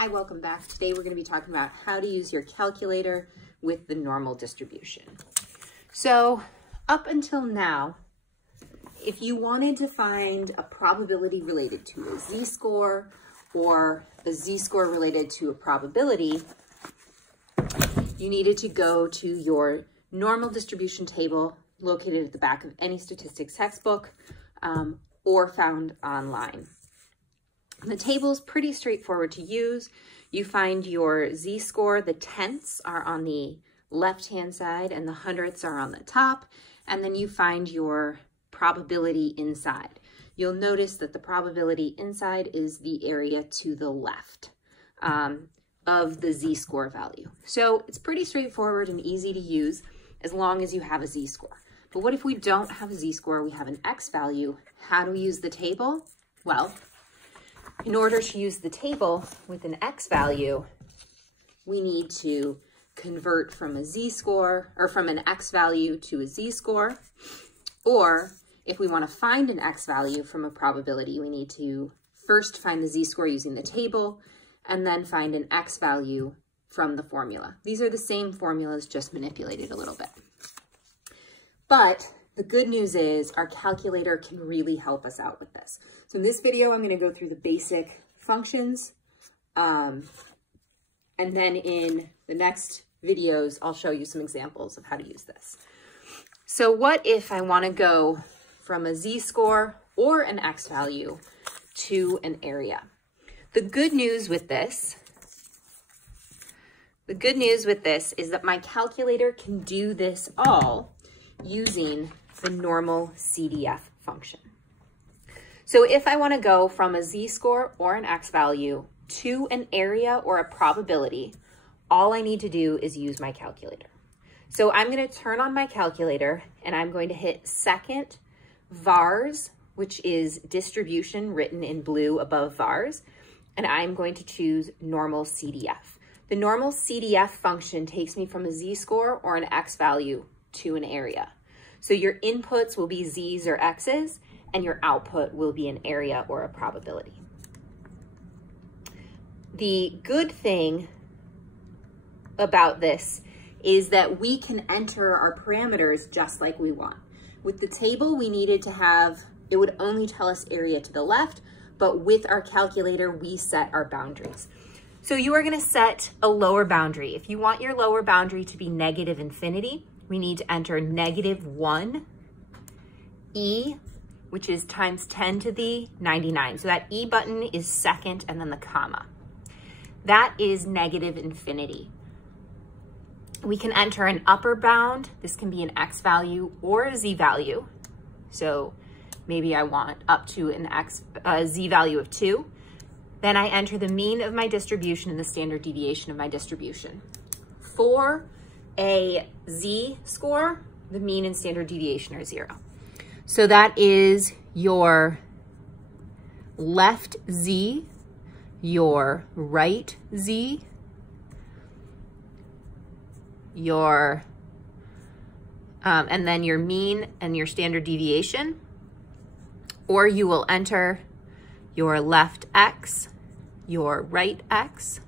Hi, welcome back. Today we're going to be talking about how to use your calculator with the normal distribution. So up until now, if you wanted to find a probability related to a z-score or a z-score related to a probability, you needed to go to your normal distribution table located at the back of any statistics textbook or found online. The table is pretty straightforward to use. You find your z-score, the tenths are on the left-hand side and the hundredths are on the top, and then you find your probability inside. You'll notice that the probability inside is the area to the left of the z-score value. So it's pretty straightforward and easy to use as long as you have a z-score. But what if we don't have a z-score, we have an x value? How do we use the table? Well, in order to use the table with an x value, we need to convert from a z-score or from an x value to a z-score. Or if we want to find an x value from a probability, we need to first find the z-score using the table and then find an x value from the formula. These are the same formulas, just manipulated a little bit. But the good news is our calculator can really help us out with this. So in this video, I'm going to go through the basic functions. And then in the next videos, I'll show you some examples of how to use this. So what if I want to go from a z-score or an x value to an area? The good news with this is that my calculator can do this all using the normal CDF function. So if I want to go from a z-score or an x value to an area or a probability, all I need to do is use my calculator. So I'm going to turn on my calculator and I'm going to hit second vars, which is distribution written in blue above vars, and I'm going to choose normal CDF. The normal CDF function takes me from a z-score or an x value to an area. So your inputs will be z's or x's, and your output will be an area or a probability. The good thing about this is that we can enter our parameters just like we want. With the table, we needed to have, it would only tell us area to the left, but with our calculator, we set our boundaries. So you are going to set a lower boundary. If you want your lower boundary to be negative infinity, we need to enter -1 e, which is times 10 to the 99. So that e button is second and then the comma. That is negative infinity. We can enter an upper bound. This can be an x value or a z value. So maybe I want up to a z value of 2. Then I enter the mean of my distribution and the standard deviation of my distribution. For a z-score, the mean and standard deviation are 0. So that is your left z, your right z, your, and then your mean and your standard deviation. Or you will enter your left x, your right x,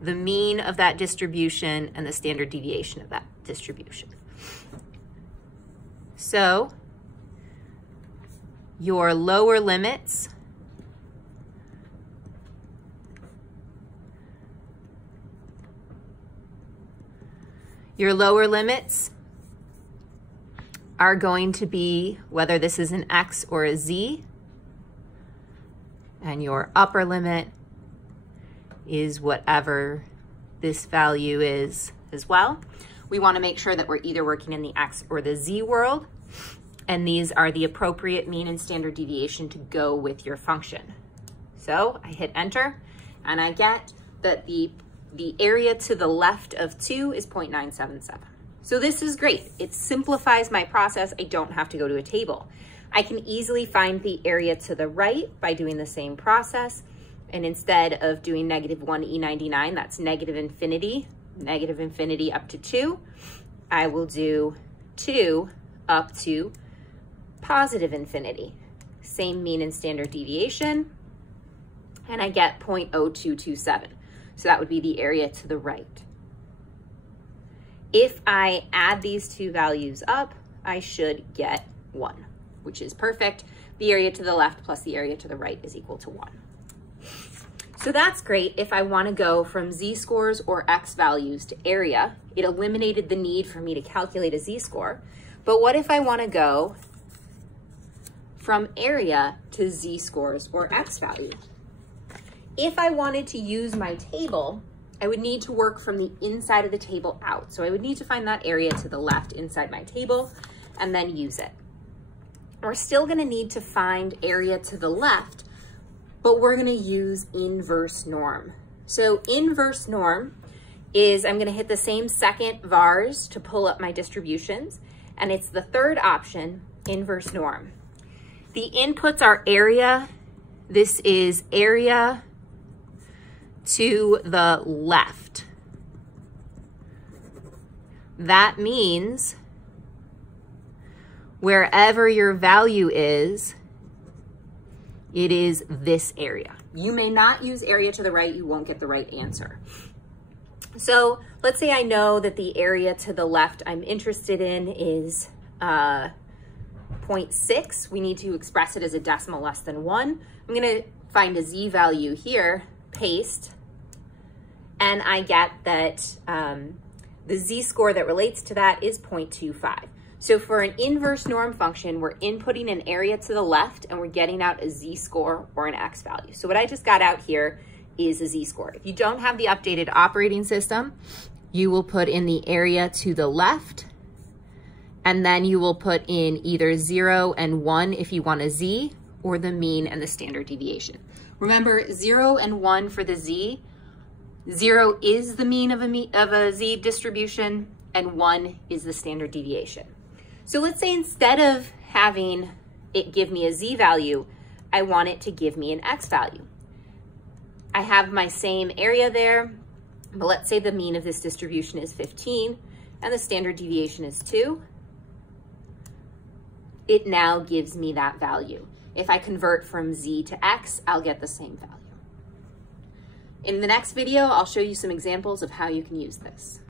the mean of that distribution, and the standard deviation of that distribution. So your lower limits are going to be whether this is an x or a z, and your upper limit is whatever this value is as well. We want to make sure that we're either working in the x or the z world, and these are the appropriate mean and standard deviation to go with your function. So I hit enter, and I get that the area to the left of 2 is 0.977. So this is great. It simplifies my process. I don't have to go to a table. I can easily find the area to the right by doing the same process. And instead of doing -1 e99, that's negative infinity up to 2, I will do 2 up to positive infinity. Same mean and standard deviation. and I get 0.0227. So that would be the area to the right. If I add these two values up, I should get 1, which is perfect. The area to the left plus the area to the right is equal to 1. So that's great if I want to go from z-scores or x values to area. It eliminated the need for me to calculate a z-score. But what if I want to go from area to z-scores or x value? If I wanted to use my table, I would need to work from the inside of the table out. So I would need to find that area to the left inside my table and then use it. We're still going to need to find area to the left, but we're going to use inverse norm. So inverse norm is I'm going to hit the same second vars to pull up my distributions, and it's the third option, inverse norm. The inputs are area. This is area to the left. That means wherever your value is, it is this area. You may not use area to the right, you won't get the right answer. So let's say I know that the area to the left I'm interested in is 0.6. We need to express it as a decimal less than 1. I'm gonna find a z value here, paste, and I get that the z-score that relates to that is 0.25. So for an inverse norm function, we're inputting an area to the left and we're getting out a z-score or an x value. So what I just got out here is a z-score. If you don't have the updated operating system, you will put in the area to the left, and then you will put in either 0 and 1 if you want a z, or the mean and the standard deviation. Remember, 0 and 1 for the z. 0 is the mean of a z distribution, and 1 is the standard deviation. So let's say instead of having it give me a z value, I want it to give me an x value. I have my same area there, but let's say the mean of this distribution is 15 and the standard deviation is 2. It now gives me that value. If I convert from z to x, I'll get the same value. In the next video, I'll show you some examples of how you can use this.